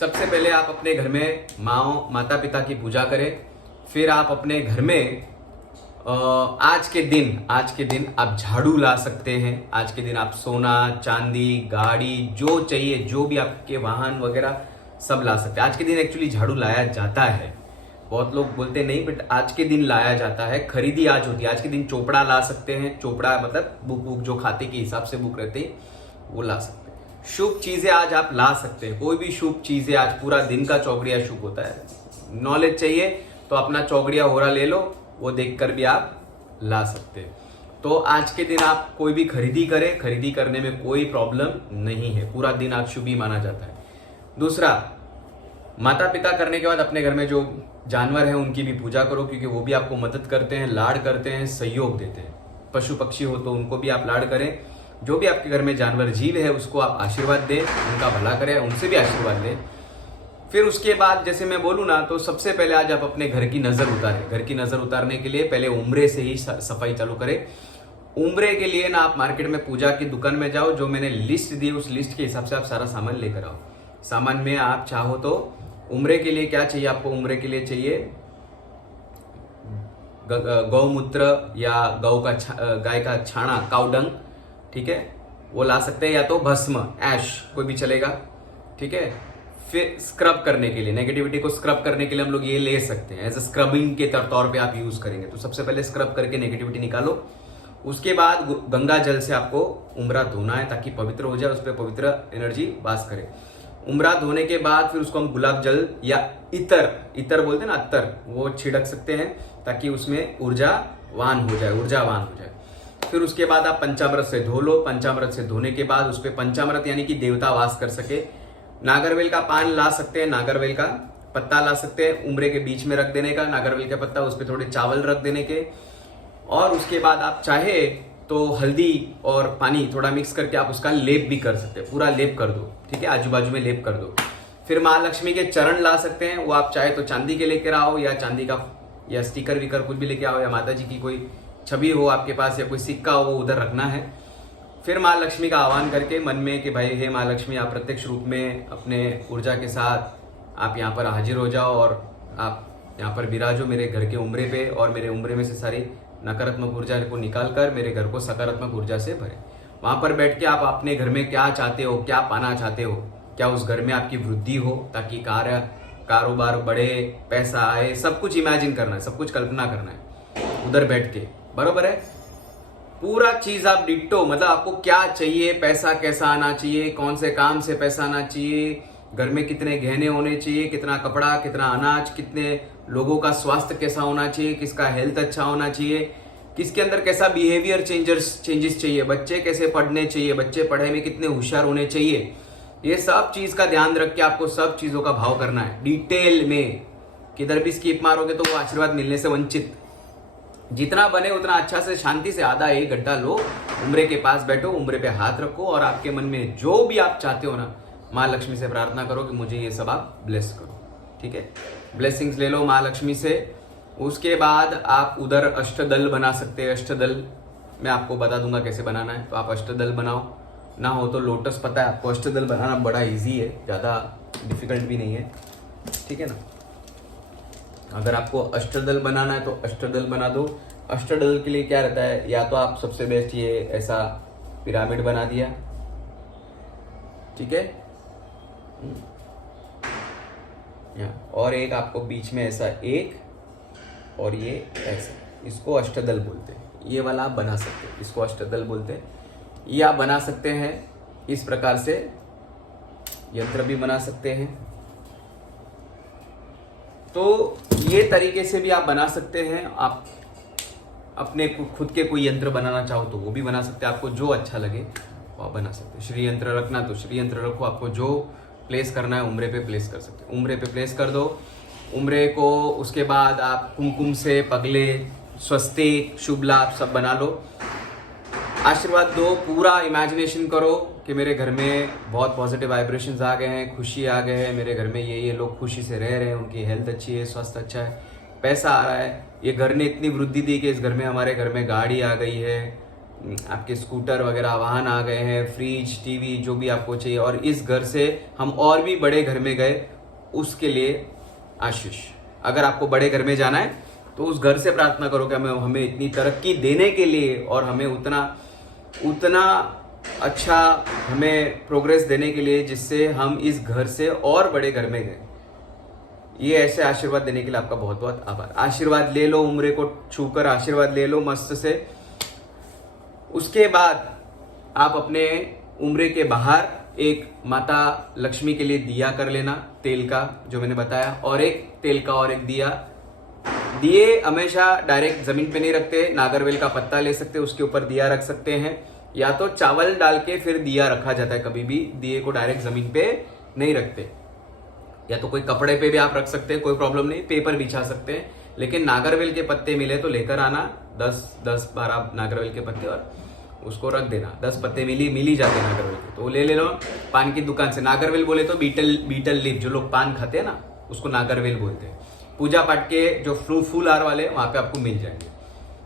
सबसे पहले आप अपने घर में माता पिता की पूजा करें। फिर आप अपने घर में आज के दिन आप झाड़ू ला सकते हैं। आज के दिन आप सोना चांदी गाड़ी जो चाहिए, जो भी आपके वाहन वगैरह सब ला सकते हैं। आज के दिन एक्चुअली झाड़ू लाया जाता है, बहुत लोग बोलते नहीं, बट आज के दिन लाया जाता है। खरीदी आज होती है। आज के दिन चोपड़ा ला सकते हैं। चोपड़ा मतलब बुक जो खाते के हिसाब से बुक रहते हैं वो ला सकते हैं। शुभ चीजें आज आप ला सकते हैं, कोई भी शुभ चीजें। आज पूरा दिन का चौगड़िया शुभ होता है। नॉलेज चाहिए तो अपना चौगड़िया होरा ले लो, वो देखकर भी आप ला सकते हैं। तो आज के दिन आप कोई भी खरीदी करें, खरीदी करने में कोई प्रॉब्लम नहीं है। पूरा दिन आज शुभ ही माना जाता है। दूसरा, माता पिता करने के बाद अपने घर में जो जानवर है उनकी भी पूजा करो, क्योंकि वो भी आपको मदद करते हैं, लाड़ करते हैं, सहयोग देते हैं। पशु पक्षी हो तो उनको भी आप लाड़ करें। जो भी आपके घर में जानवर जीव है उसको आप आशीर्वाद दें, उनका भला करें, उनसे भी आशीर्वाद लें। फिर उसके बाद जैसे मैं बोलूँ ना, तो सबसे पहले आज आप अपने घर की नजर उतारें। घर की नजर उतारने के लिए पहले उम्रे से ही सफाई चालू करें। उम्रे के लिए ना आप मार्केट में पूजा की दुकान में जाओ, जो मैंने लिस्ट दी उस लिस्ट के हिसाब से आप सारा सामान लेकर आओ। सामान में आप चाहो तो उम्रे के लिए क्या चाहिए आपको, उम्रे के लिए चाहिए गौमूत्र या गाय का छाना, काउडंग, ठीक है, वो ला सकते हैं, या तो भस्म ऐश कोई भी चलेगा, ठीक है। फिर स्क्रब करने के लिए, नेगेटिविटी को स्क्रब करने के लिए हम लोग ये ले सकते हैं, एज ए स्क्रबिंग के तौर पे आप यूज करेंगे। तो सबसे पहले स्क्रब करके नेगेटिविटी निकालो। उसके बाद गंगा जल से आपको उम्रा धोना है ताकि पवित्र हो जाए, उस पर पवित्र एनर्जी वास करे। उम्रा धोने के बाद फिर उसको हम गुलाब जल या इतर बोलते हैं ना, अत्तर, वो छिड़क सकते हैं ताकि उसमें ऊर्जावान हो जाए। फिर उसके बाद आप पंचामृत से धो लो। पंचामृत से धोने के बाद उस पर पंचामृत यानी कि देवता वास कर सके। नागरवेल का पान ला सकते हैं, नागरवेल का पत्ता ला सकते हैं, उम्रे के बीच में रख देने का नागरवेल का पत्ता, उस पर थोड़े चावल रख देने के। और उसके बाद आप चाहे तो हल्दी और पानी थोड़ा मिक्स करके आप उसका लेप भी कर सकते हैं। पूरा लेप कर दो, ठीक है, आजू बाजू में लेप कर दो। फिर महालक्ष्मी के चरण ला सकते हैं, वो आप चाहे तो चांदी के लेकर आओ, या चांदी का या स्टिकर विकर कुछ भी लेके आओ, या माता जी की कोई छवि हो आपके पास या कोई सिक्का हो वो उधर रखना है। फिर माँ लक्ष्मी का आह्वान करके मन में कि भाई हे माँ लक्ष्मी, आप प्रत्यक्ष रूप में अपने ऊर्जा के साथ आप यहाँ पर हाजिर हो जाओ और आप यहाँ पर विराजो मेरे घर के उम्रे पे, और मेरे उम्रे में से सारी नकारात्मक ऊर्जा को निकाल कर मेरे घर को सकारात्मक ऊर्जा से भरे। वहाँ पर बैठ के आप अपने घर में क्या चाहते हो, क्या पाना चाहते हो, क्या उस घर में आपकी वृद्धि हो ताकि कारोबार बढ़े, पैसा आए, सब कुछ इमेजिन करना है, सब कुछ कल्पना करना है उधर बैठ के, बरोबर है। पूरा चीज आप डिट्टो, मतलब आपको क्या चाहिए, पैसा कैसा आना चाहिए, कौन से काम से पैसा आना चाहिए, घर में कितने गहने होने चाहिए, कितना कपड़ा, कितना अनाज, कितने लोगों का स्वास्थ्य कैसा होना चाहिए, किसका हेल्थ अच्छा होना चाहिए, किसके अंदर कैसा बिहेवियर चेंजेस चाहिए, बच्चे कैसे पढ़ने चाहिए, बच्चे पढ़ाई में कितने होशियार होने चाहिए, ये सब चीज का ध्यान रख के आपको सब चीजों का भाव करना है डिटेल में। किधर भी स्किप मारोगे तो वो आशीर्वाद मिलने से वंचित। जितना बने उतना अच्छा से शांति से आधा 1 घंटा लो, उम्रे के पास बैठो, उम्रे पे हाथ रखो और आपके मन में जो भी आप चाहते हो ना, माँ लक्ष्मी से प्रार्थना करो कि मुझे ये सब आप ब्लेस करो, ठीक है। ब्लेसिंग्स ले लो माँ लक्ष्मी से। उसके बाद आप उधर अष्टदल बना सकते हैं। अष्टदल मैं आपको बता दूंगा कैसे बनाना है, तो आप अष्टदल बनाओ। ना हो तो लोटस, पता है आपको अष्टदल बनाना बड़ा ईजी है, ज़्यादा डिफिकल्ट भी नहीं है, ठीक है ना। अगर आपको अष्टदल बनाना है तो अष्टदल बना दो। अष्टदल के लिए क्या रहता है, या तो आप सबसे बेस्ट ये ऐसा पिरामिड बना दिया, ठीक है, और एक आपको बीच में ऐसा एक, और ये ऐसा, इसको अष्टदल बोलते हैं। ये वाला आप बना सकते हैं, इसको अष्टदल बोलते हैं। ये आप बना सकते हैं इस प्रकार से, यंत्र भी बना सकते हैं। तो ये तरीके से भी आप बना सकते हैं। आप अपने खुद के कोई यंत्र बनाना चाहो तो वो भी बना सकते हैं, आपको जो अच्छा लगे वो आप बना सकते हैं। श्री यंत्र रखना तो श्री यंत्र रखो, आपको जो प्लेस करना है उम्रे पे प्लेस कर सकते हैं, उम्रे पे प्लेस कर दो उम्रे को। उसके बाद आप कुमकुम से पगले, स्वस्तिक, शुभ लाभ सब बना लो। आशीर्वाद दो, पूरा इमेजिनेशन करो कि मेरे घर में बहुत पॉजिटिव वाइब्रेशंस आ गए हैं, खुशी आ गए हैं, मेरे घर में ये लोग खुशी से रह रहे हैं, उनकी हेल्थ अच्छी है, स्वास्थ्य अच्छा है, पैसा आ रहा है, ये घर ने इतनी वृद्धि दी कि इस घर में, हमारे घर में गाड़ी आ गई है, आपके स्कूटर वगैरह वाहन आ गए हैं, फ्रिज, टीवी, जो भी आपको चाहिए, और इस घर से हम और भी बड़े घर में गए, उसके लिए आशीष। अगर आपको बड़े घर में जाना है तो उस घर से प्रार्थना करो कि हमें इतनी तरक्की देने के लिए और हमें उतना अच्छा हमें प्रोग्रेस देने के लिए, जिससे हम इस घर से और बड़े घर में गए। ये ऐसे आशीर्वाद देने के लिए आपका बहुत बहुत आभार। आशीर्वाद ले लो, उम्र को छूकर आशीर्वाद ले लो मस्त से। उसके बाद आप अपने उम्र के बाहर एक माता लक्ष्मी के लिए दिया कर लेना, तेल का, जो मैंने बताया, और एक तेल का और एक दिया। दिए हमेशा डायरेक्ट जमीन पे नहीं रखते, नागरवेल का पत्ता ले सकते, उसके ऊपर दिया रख सकते हैं, या तो चावल डाल के फिर दिया रखा जाता है। कभी भी दिए को डायरेक्ट जमीन पे नहीं रखते, या तो कोई कपड़े पे भी आप रख सकते हैं, कोई प्रॉब्लम नहीं, पेपर बिछा सकते हैं। लेकिन नागरवेल के पत्ते मिले तो लेकर आना, 10-12 नागरवेल के पत्ते, और उसको रख देना। 10 पत्ते मिल ही जाते हैं नागरवेल के, तो ले लो पान की दुकान से। नागरवेल बोले तो बीटल लीफ, जो लोग पान खाते हैं ना, उसको नागरवेल बोलते हैं। पूजा पाठ के जो फूल हार वाले वहां पे आपको मिल जाएंगे।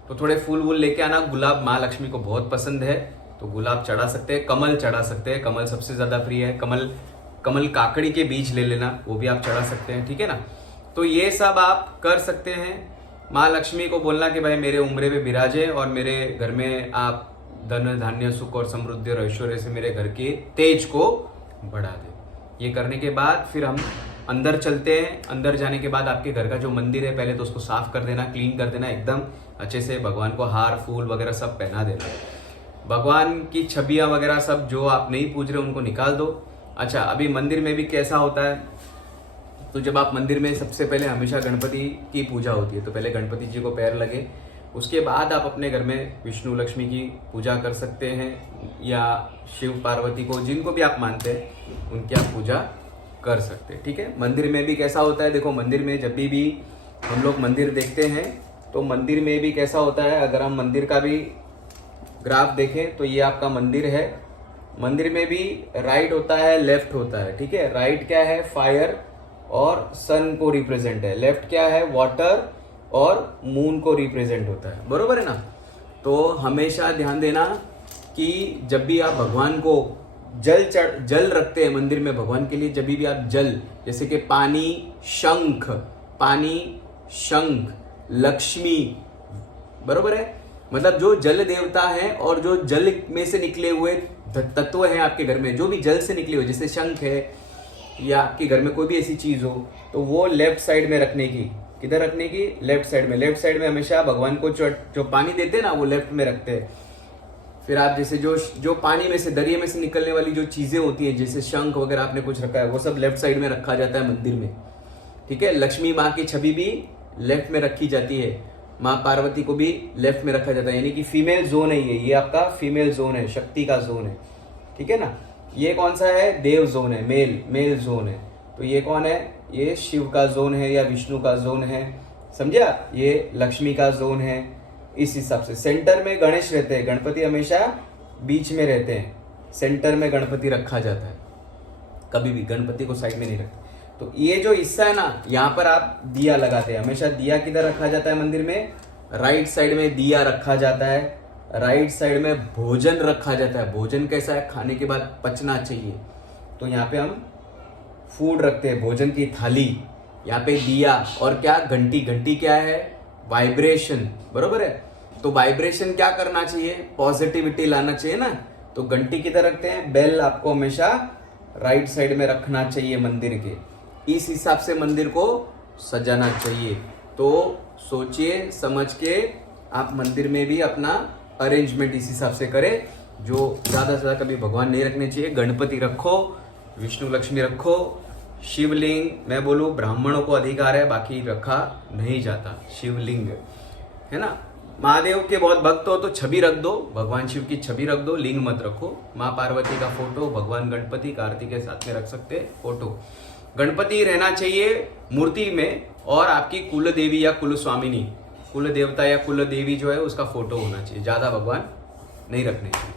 तो थोड़े फूल वूल लेके आना। गुलाब माँ लक्ष्मी को बहुत पसंद है, तो गुलाब चढ़ा सकते हैं, कमल चढ़ा सकते हैं, कमल सबसे ज्यादा प्रिय है। कमल काकड़ी के बीज ले लेना, वो भी आप चढ़ा सकते हैं, ठीक है ना। तो ये सब आप कर सकते हैं। माँ लक्ष्मी को बोलना कि भाई मेरे उम्रे में विराजे और मेरे घर में आप धन धान्य सुख और समृद्धि और ऐश्वर्य से मेरे घर के तेज को बढ़ा दे। ये करने के बाद फिर हम अंदर चलते हैं। अंदर जाने के बाद आपके घर का जो मंदिर है, पहले तो उसको साफ कर देना, क्लीन कर देना एकदम अच्छे से। भगवान को हार फूल वगैरह सब पहना देना। भगवान की छबियां वगैरह सब जो आप नहीं पूज रहे उनको निकाल दो। अच्छा, अभी मंदिर में भी कैसा होता है, तो जब आप मंदिर में, सबसे पहले हमेशा गणपति की पूजा होती है, तो पहले गणपति जी को पैर लगे, उसके बाद आप अपने घर में विष्णु लक्ष्मी की पूजा कर सकते हैं, या शिव पार्वती को, जिनको भी आप मानते हैं उनकी आप पूजा कर सकते हैं, ठीक है। मंदिर में भी कैसा होता है, देखो मंदिर में जब भी हम लोग मंदिर देखते हैं तो मंदिर में भी कैसा होता है, अगर हम मंदिर का भी ग्राफ देखें तो ये आपका मंदिर है। मंदिर में भी राइट होता है, लेफ्ट होता है, ठीक है। राइट क्या है, फायर और सन को रिप्रेजेंट है। लेफ्ट क्या है, वाटर और मून को रिप्रेजेंट होता है, बरोबर है ना। तो हमेशा ध्यान देना कि जब भी आप भगवान को जल रखते हैं मंदिर में भगवान के लिए, जब भी आप जल, जैसे कि पानी शंख लक्ष्मी, बरोबर है, मतलब जो जल देवता है और जो जल में से निकले हुए तत्व हैं आपके घर में, जो भी जल से निकले हुए, जैसे शंख है या आपके घर में कोई भी ऐसी चीज हो, तो वो लेफ्ट साइड में रखने की। किधर रखने की, लेफ्ट साइड में। लेफ्ट साइड में हमेशा भगवान को जो पानी देते हैं ना, वो लेफ्ट में रखते हैं। फिर आप जैसे जो पानी में से, दरिया में से निकलने वाली जो चीजें होती हैं, जैसे शंख वगैरह आपने कुछ रखा है, वो सब लेफ्ट साइड में रखा जाता है मंदिर में, ठीक है। लक्ष्मी माँ की छवि भी लेफ्ट में रखी जाती है, माँ पार्वती को भी लेफ्ट में रखा जाता है, यानी कि फीमेल जोन है ये आपका फीमेल जोन है, शक्ति का जोन है, ठीक है ना। ये कौन सा है, देव जोन है, मेल जोन है। तो ये कौन है, ये शिव का जोन है या विष्णु का जोन है, समझा। ये लक्ष्मी का जोन है। इस हिसाब से सेंटर में गणेश रहते हैं, गणपति हमेशा बीच में रहते हैं, सेंटर में गणपति रखा जाता है, कभी भी गणपति को साइड में नहीं रखते। तो ये जो हिस्सा है ना, यहाँ पर आप दिया लगाते हैं। हमेशा दिया किधर रखा जाता है मंदिर में, राइट साइड में दिया रखा जाता है, राइट साइड में भोजन रखा जाता है। भोजन कैसा है, खाने के बाद पचना चाहिए, तो यहाँ पे हम फूड रखते हैं, भोजन की थाली, यहाँ पे दिया, और क्या, घंटी क्या है, वाइब्रेशन, बरोबर है। तो वाइब्रेशन क्या करना चाहिए, पॉजिटिविटी लाना चाहिए ना। तो घंटी किधर रखते हैं, बेल आपको हमेशा राइट साइड में रखना चाहिए मंदिर के। इस हिसाब से मंदिर को सजाना चाहिए। तो सोचिए समझ के आप मंदिर में भी अपना अरेंजमेंट इस हिसाब से करें। जो ज्यादा से ज्यादा कभी भगवान नहीं रखने चाहिए, गणपति रखो, विष्णु लक्ष्मी रखो, शिवलिंग, मैं बोलूं ब्राह्मणों को अधिकार है, बाकी रखा नहीं जाता, शिवलिंग है ना। महादेव के बहुत भक्त हो तो छवि रख दो, भगवान शिव की छवि रख दो, लिंग मत रखो। माँ पार्वती का फोटो, भगवान गणपति कार्तिक के साथ में रख सकते हैं फोटो। गणपति रहना चाहिए मूर्ति में, और आपकी कुल देवी या कुल स्वामिनी, कुल देवता या कुल देवी जो है उसका फोटो होना चाहिए, ज्यादा भगवान नहीं रखने चाहिए।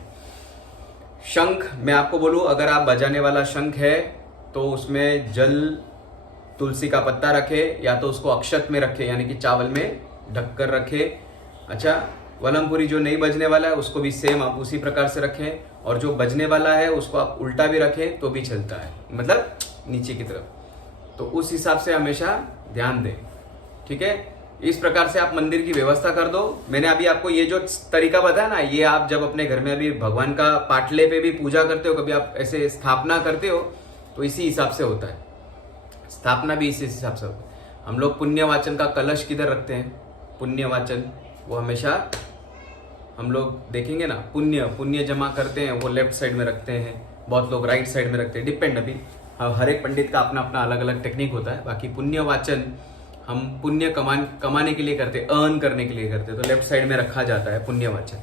शंख मैं आपको बोलूं, अगर आप बजाने वाला शंख है तो उसमें जल, तुलसी का पत्ता रखे, या तो उसको अक्षत में रखे, यानी कि चावल में ढककर रखे। अच्छा, वलमपुरी जो नहीं बजने वाला है उसको भी सेम आप उसी प्रकार से रखें, और जो बजने वाला है उसको आप उल्टा भी रखें तो भी चलता है, मतलब नीचे की तरफ। तो उस हिसाब से हमेशा ध्यान दें, ठीक है। इस प्रकार से आप मंदिर की व्यवस्था कर दो। मैंने अभी आपको ये जो तरीका बताया ना, ये आप जब अपने घर में अभी भगवान का पाटले पे भी पूजा करते हो, कभी आप ऐसे स्थापना करते हो, तो इसी हिसाब से होता है, स्थापना भी इसी हिसाब से होता है। हम लोग पुण्यवाचन का कलश किधर रखते हैं, पुण्यवाचन वो हमेशा हम लोग देखेंगे ना, पुण्य जमा करते हैं वो लेफ्ट साइड में रखते हैं, बहुत लोग राइट साइड में रखते हैं, डिपेंड। अभी हर एक पंडित का अपना अपना अलग अलग टेक्निक होता है। बाकी पुण्यवाचन हम पुण्य कमाने के लिए करते, अर्न करने के लिए करते, तो लेफ्ट साइड में रखा जाता है पुण्यवाचन।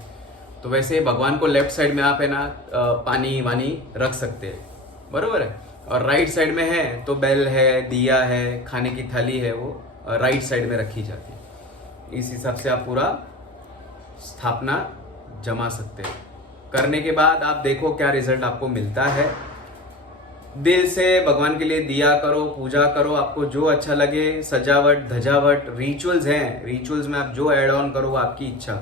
तो वैसे भगवान को लेफ्ट साइड में आप है ना पानी वानी रख सकते हैं, बरोबर है। और राइट साइड में है तो बेल है, दिया है, खाने की थाली है, वो राइट साइड में रखी जाती है। इस हिसाब से आप पूरा स्थापना जमा सकते हैं। करने के बाद आप देखो क्या रिजल्ट आपको मिलता है। दिल से भगवान के लिए दिया करो, पूजा करो, आपको जो अच्छा लगे, सजावट धजावट रिचुअल्स हैं, रिचुअल्स में आप जो ऐड ऑन करो वो आपकी इच्छा।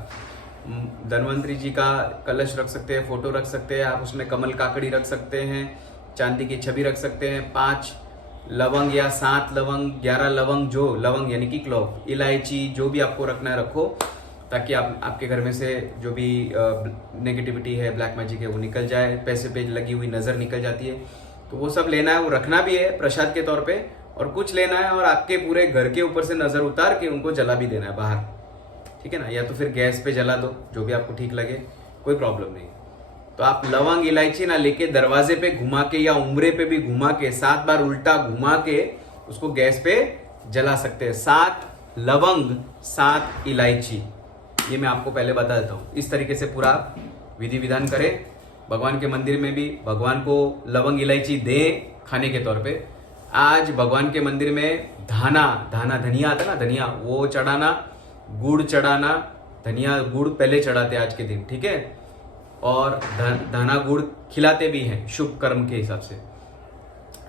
धन्वंतरी जी का कलश रख सकते हैं, फोटो रख सकते हैं आप, उसमें कमल काकड़ी रख सकते हैं, चांदी की छवि रख सकते हैं, 5 लवंग या 7 लवंग, 11 लवंग, जो लवंग यानी कि क्लोव, इलायची, जो भी आपको रखना है रखो, ताकि आपके घर में से जो भी नेगेटिविटी है, ब्लैक मैजिक है, वो निकल जाए। पैसे पे लगी हुई नजर निकल जाती है, तो वो सब लेना है, वो रखना भी है प्रसाद के तौर पे, और कुछ लेना है और आपके पूरे घर के ऊपर से नजर उतार के उनको जला भी देना है बाहर, ठीक है ना। या तो फिर गैस पे जला दो, जो भी आपको ठीक लगे, कोई प्रॉब्लम नहीं। तो आप लवंग इलायची ना लेके दरवाजे पे घुमा के या उम्रे पे भी घुमा के 7 बार उल्टा घुमा के उसको गैस पे जला सकते हैं। 7 लवंग 7 इलायची, ये मैं आपको पहले बता देता हूँ। इस तरीके से पूरा विधि विधान करें। भगवान के मंदिर में भी भगवान को लवंग इलायची दें खाने के तौर पे। आज भगवान के मंदिर में धनिया आता है ना, धनिया वो चढ़ाना, गुड़ चढ़ाना, धनिया गुड़ पहले चढ़ाते आज के दिन, ठीक है। और धाना गुड़ खिलाते भी हैं शुभ कर्म के हिसाब से।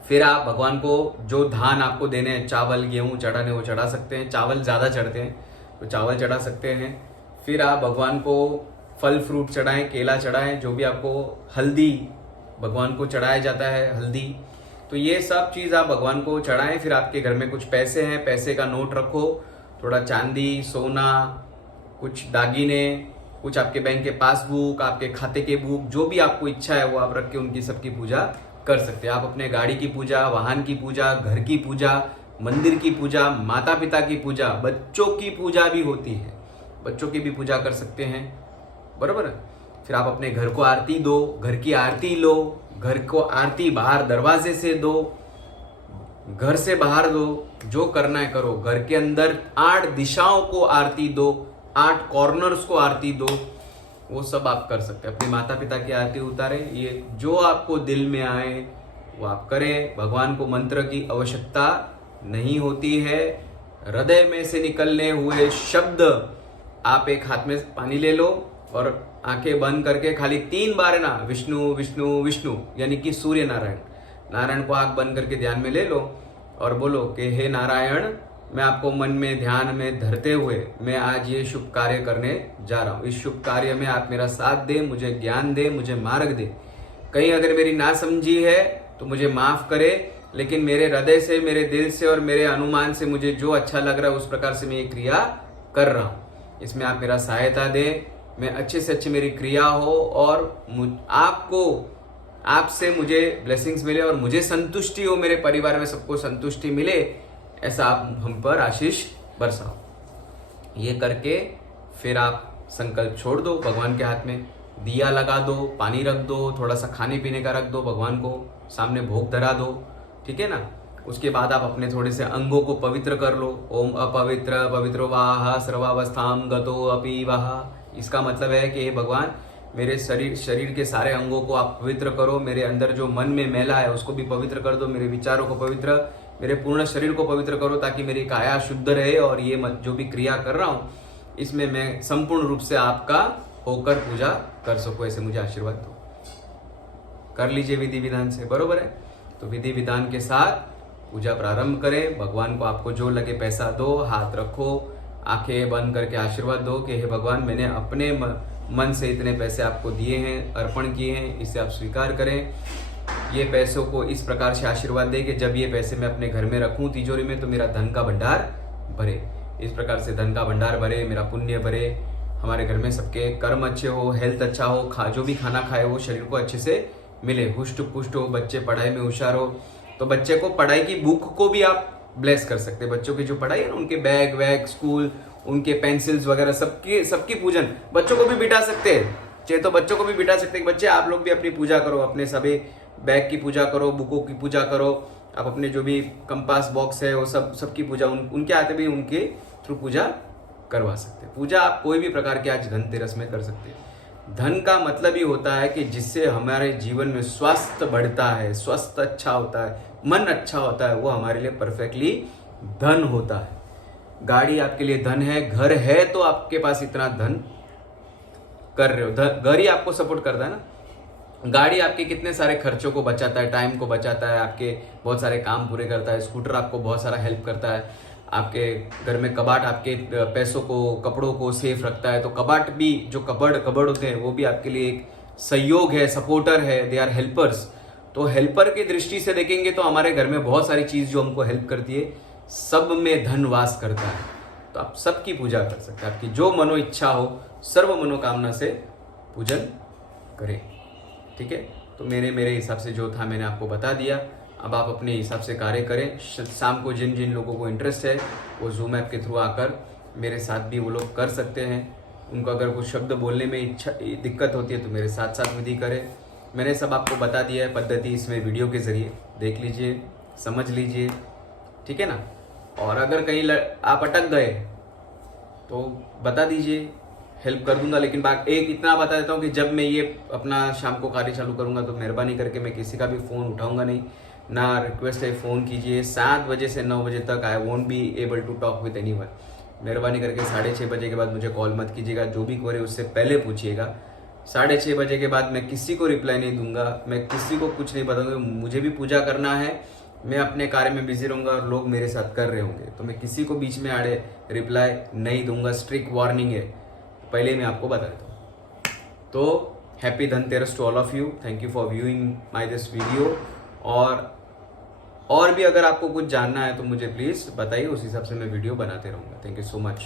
फिर आप भगवान को जो धान आपको देने हैं, चावल गेहूं चढ़ाने, वो चढ़ा सकते हैं। चावल ज्यादा चढ़ते हैं तो चावल चढ़ा सकते हैं। फिर आप भगवान को फल फ्रूट चढ़ाएं, केला चढ़ाएं, जो भी आपको, हल्दी भगवान को चढ़ाया जाता है, हल्दी, तो ये सब चीज आप भगवान को चढ़ाएं। फिर आपके घर में कुछ पैसे हैं, पैसे का नोट रखो, थोड़ा चांदी, सोना, कुछ दागिने, कुछ आपके बैंक के पासबुक, आपके खाते के बुक, जो भी आपको इच्छा है वो आप रख के उनकी सबकी पूजा कर सकते हैं। आप अपने गाड़ी की पूजा, वाहन की पूजा, घर की पूजा, मंदिर की पूजा, माता पिता की पूजा, बच्चों की पूजा भी होती है, बच्चों की भी पूजा कर सकते हैं, बराबर है। फिर आप अपने घर को आरती दो, घर की आरती लो, घर को आरती बाहर दरवाजे से दो, घर से बाहर दो, जो करना है करो। घर के अंदर 8 दिशाओं को आरती दो, 8 कॉर्नर्स को आरती दो, वो सब आप कर सकते हैं। अपने माता पिता की आरती उतारे, ये जो आपको दिल में आए वो आप करें। भगवान को मंत्र की आवश्यकता नहीं होती है, हृदय में से निकलने हुए शब्द, आप एक हाथ में पानी ले लो और आंखें बंद करके खाली 3 बार है ना, विष्णु विष्णु विष्णु, यानी कि सूर्य नारायण, नारायण को आंख बंद करके ध्यान में ले लो और बोलो कि हे नारायण, मैं आपको मन में ध्यान में धरते हुए मैं आज ये शुभ कार्य करने जा रहा हूँ। इस शुभ कार्य में आप मेरा साथ दे, मुझे ज्ञान दे, मुझे मार्ग दे। कहीं अगर मेरी ना समझी है तो मुझे माफ करे, लेकिन मेरे हृदय से, मेरे दिल से और मेरे अनुमान से मुझे जो अच्छा लग रहा है उस प्रकार से मैं ये क्रिया कर रहा हूँ। इसमें आप मेरा सहायता दें, मैं अच्छे से अच्छी मेरी क्रिया हो और आपसे मुझे ब्लेसिंग्स मिले और मुझे संतुष्टि हो, मेरे परिवार में सबको संतुष्टि मिले, ऐसा आप हम पर आशीष बरसाओ। ये करके फिर आप संकल्प छोड़ दो, भगवान के हाथ में दिया लगा दो, पानी रख दो, थोड़ा सा खाने पीने का रख दो, भगवान को सामने भोग धरा दो, ठीक है ना। उसके बाद आप अपने थोड़े से अंगों को पवित्र कर लो। ओम अपवित्र पवित्रो वाह सर्वावस्थाम गतो अपि वाह। इसका मतलब है कि हे भगवान, मेरे शरीर के सारे अंगों को आप पवित्र करो, मेरे अंदर जो मन में मैला है उसको भी पवित्र कर दो, मेरे विचारों को पवित्र, मेरे पूर्ण शरीर को पवित्र करो, ताकि मेरी काया शुद्ध रहे और ये जो भी क्रिया कर रहा हूँ इसमें मैं संपूर्ण रूप से आपका होकर पूजा कर सकूं, ऐसे मुझे आशीर्वाद दो। कर लीजिए विधि विधान से, बरोबर है। तो विधि विधान के साथ पूजा प्रारंभ करें। भगवान को आपको जो लगे पैसा दो, हाथ रखो, आंखें बंद करके आशीर्वाद दो कि हे भगवान, मैंने अपने मन से इतने पैसे आपको दिए हैं, अर्पण किए हैं, इसे आप स्वीकार करें। ये पैसों को इस प्रकार से आशीर्वाद दे कि जब ये पैसे मैं अपने घर में रखूं तिजोरी में तो मेरा धन का भंडार भरे। इस प्रकार से धन का भंडार भरे, मेरा पुण्य भरे, हमारे घर में सबके कर्म अच्छे हो, हेल्थ अच्छा हो, जो भी खाना खाए वो शरीर को अच्छे से मिले, हुष्ट पुष्ट हो, बच्चे पढ़ाई में होशियार हो। तो बच्चे को पढ़ाई की बुक को भी आप ब्लेस कर सकते हैं। बच्चों की जो पढ़ाई है ना, उनके बैग वैग, स्कूल, उनके पेंसिल्स वगैरह सबकी पूजन बच्चों को भी बिठा सकते हैं। चाहे तो बच्चों को भी बिठा सकते हैं। बच्चे आप लोग भी अपनी पूजा करो, अपने सभी बैग की पूजा करो, बुकों की पूजा करो, आप अपने जो भी कंपास बॉक्स है वो सबकी पूजा उनके आते भी उनके थ्रू पूजा करवा सकते हैं। पूजा आप कोई भी प्रकार के आज धनतेरस में कर सकते हैं। धन का मतलब ही होता है कि जिससे हमारे जीवन में स्वास्थ्य बढ़ता है, स्वास्थ्य अच्छा होता है, मन अच्छा होता है, वो हमारे लिए परफेक्टली धन होता है। गाड़ी आपके लिए धन है, घर है तो आपके पास इतना धन कर रहे हो, घर ही आपको सपोर्ट करता है ना। गाड़ी आपके कितने सारे खर्चों को बचाता है, टाइम को बचाता है, आपके बहुत सारे काम पूरे करता है। स्कूटर आपको बहुत सारा हेल्प करता है। आपके घर में कबाट आपके पैसों को, कपड़ों को सेफ रखता है। तो कबाट भी, जो कबड़ होते हैं वो भी आपके लिए एक सहयोग है, सपोर्टर है, दे आर हेल्पर्स। तो हेल्पर की दृष्टि से देखेंगे तो हमारे घर में बहुत सारी चीज जो हमको हेल्प करती है, सब में धन वास करता है। तो आप सबकी पूजा कर सकते हैं। आपकी जो मनो इच्छा हो, सर्व मनोकामना से पूजन करें। ठीक है, तो मेरे हिसाब से जो था मैंने आपको बता दिया। अब आप अपने हिसाब से कार्य करें। शाम को जिन जिन लोगों को इंटरेस्ट है वो जूम ऐप के थ्रू आकर मेरे साथ भी वो लोग कर सकते हैं। उनको अगर कुछ शब्द बोलने में दिक्कत होती है तो मेरे साथ साथ विधि करें। मैंने सब आपको बता दिया है पद्धति, इसमें वीडियो के जरिए देख लीजिए, समझ लीजिए। ठीक है ना। और अगर कहीं आप अटक गए तो बता दीजिए, हेल्प कर दूंगा। लेकिन एक इतना बता देता हूँ कि जब मैं ये अपना शाम को कार्य चालू करूंगा तो मेहरबानी करके मैं किसी का भी फ़ोन उठाऊंगा नहीं। ना रिक्वेस्ट है फ़ोन कीजिए। 7 बजे से 9 बजे तक I won't be able to talk with anyone. मेहरबानी करके 6:30 बजे के बाद मुझे कॉल मत कीजिएगा। जो भी क्वेरी उससे पहले पूछिएगा। 6:30 बजे के बाद मैं किसी को रिप्लाई नहीं दूंगा, मैं किसी को कुछ नहीं बताऊंगा। मुझे भी पूजा करना है, मैं अपने कार्य में बिजी रहूंगा और लोग मेरे साथ कर रहे होंगे, तो मैं किसी को बीच में आड़े रिप्लाई नहीं दूंगा। स्ट्रिक्ट वार्निंग है, पहले मैं आपको बता देता हूँ। तो happy Dhanteras to all of you. Thank you for viewing my this video. और भी अगर आपको कुछ जानना है तो मुझे प्लीज़ बताइए, उस हिसाब से मैं वीडियो बनाते रहूँगा। Thank you so much.